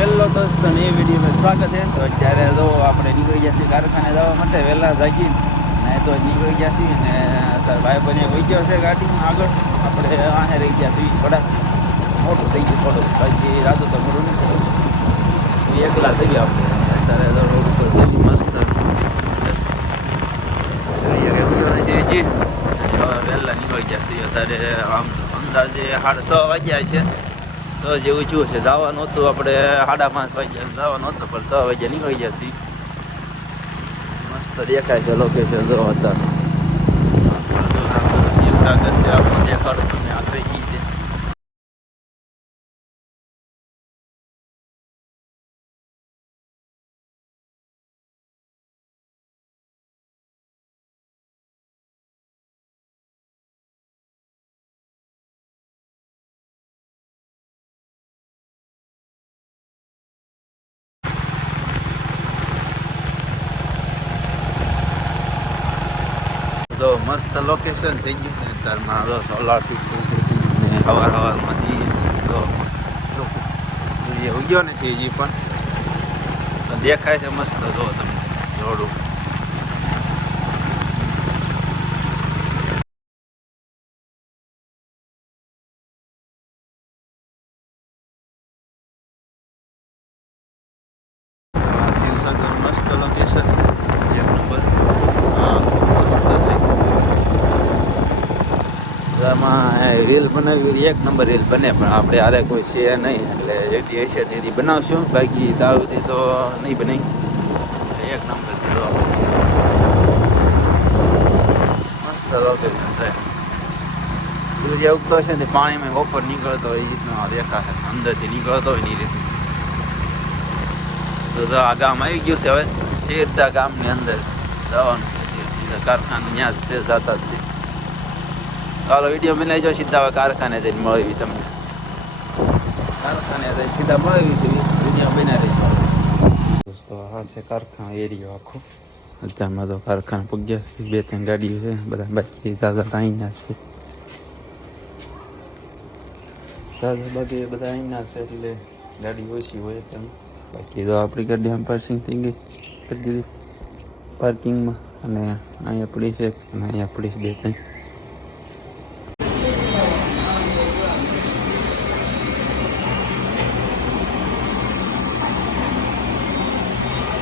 Hello દોસ્તો ને એ વિડીયોમાં સ્વાગત છે. તો અત્યારે તો આપણે નીકળી છીએ કારખાને જવા માટે, વહેલા જાગીને. ને તો નીકળી ગયા છીએ ને અત્યારે ભાઈ બને વહી ગયો છે ગાડીમાં આગળ. આપણે આને રહી ગયા છીએ થોડા મોટું થઈ ગયું, થોડું. બાકી રાતો તો મોટું નહીં થયું. એકલા થઈ ગયા આપણે. અત્યારે રોડ ઉપર છે મસ્ત વહેલા નીકળી ગયા છીએ. અત્યારે આમ અંદાજે સાડા છ વાગ્યા છે. છ જેવું થયું છે. જવાનું હતું આપણે સાડા પાંચ વાગ્યા. જવાનું હતું, પણ છ વાગ્યા નીકળી ગયા છીએ. મસ્ત દેખાય છે લોકેશન જો હતા શિવસાગર છે, આપણું દેખાડો તો મસ્ત લોકેશન થઈ ગયું છે અત્યારમાં. તો સોલાર ને હવાર હવારમાંથી તો એ ઉગ્યો નથી હજી પણ દેખાય છે મસ્ત, જો તમે જોડું. છે આમાં રીલ બનાવી એક નંબર રીલ બને પણ આપણે હારે કોઈ છે નહીં એટલે જેથી હશે તેથી બનાવશું બાકી દાવથી તો નહીં બને એક નંબર છે જો મસ્ત લોકેશન છે સૂર્ય ઉગતો છે ને પાણીમાં ઉપર નીકળતો હોય એ રીતનો દેખાશે અંદરથી નીકળતો હોય ને એ રીતે તો જો આ ગામ આવી ગયું છે હવે ચેરતા ગામની અંદર જવાનું છે સીધા કારખાનું ત્યાં જ છે જાતા જ તે. ચાલો વિડીયો બનાવી જાઓ સીધા હવે કારખાને જઈને મળવી તમને કારખાને જઈને સીધા મળવી છે વિડીયો બનાવી દોસ્તો આ છે કારખાના એરિયો આખો અત્યારમાં તો કારખાના પગ્યા છે બે ત્રણ ગાડીઓ છે બધા બાકી જાજા અહીંયા છે જાજા બાકી બધા અહીંયા છે એટલે ગાડી ઓછી હોય તેમ બાકી તો આપણી ગાડી આમ પાર્કિંગ થઈ ગઈ કરી દીધી પાર્કિંગમાં અને અહીંયા પડી છે અને અહીંયા પડી છે બે ત્રણ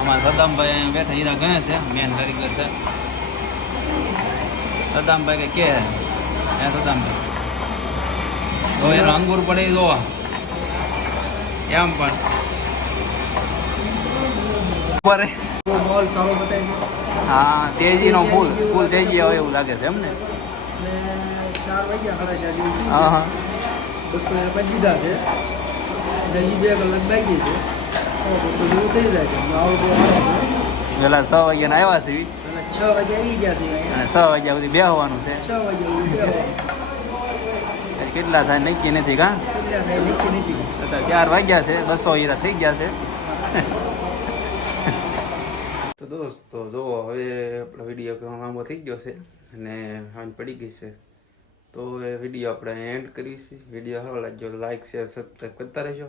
અમારા સદામભાઈ બે બેઠા હીરા ગયા છે મેન કારીગર છે. સદામભાઈ કે કે હે? સદામભાઈ? તો એનો અંગુર પડે જો એમ પણ. હા તેજી નો તેજીનો ફૂલ ફૂલ તેજી આવે એવું લાગે છે એમ ને? ચાર વાગ્યા સાડા ચાર જેવું હા હા. બસો રૂપિયા દીધા છે. બે કલાક બાકી છે. પેલા છ વાગ્યાના આવ્યા છે. છ વાગે આવી ગયા છે અહીંયા. અને છ વાગ્યા સુધી બેસવાનું છે. છ. કેટલા થાય નક્કી નથી કા? ચાર વાગ્યા છે બસો હીરા થઈ ગયા છે. તો દોસ્તો જો હવે આપણો વીડિયો ઘણો લાંબો થઈ ગયો છે અને સાંજ પડી ગઈ છે. તો એ વીડિયો આપણે એન્ડ કરીશું. વીડિયો સારો લાગ્યો લાઈક શેર સબસ્ક્રાઈબ કરતા રહેજો.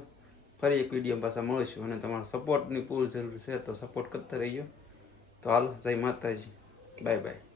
ફરી એક વીડિયો પાછા મળીશું અને તમારો સપોર્ટની પૂરી જરૂર છે તો સપોર્ટ કરતા રહીયો તો હાલ, જય માતાજી. Bye bye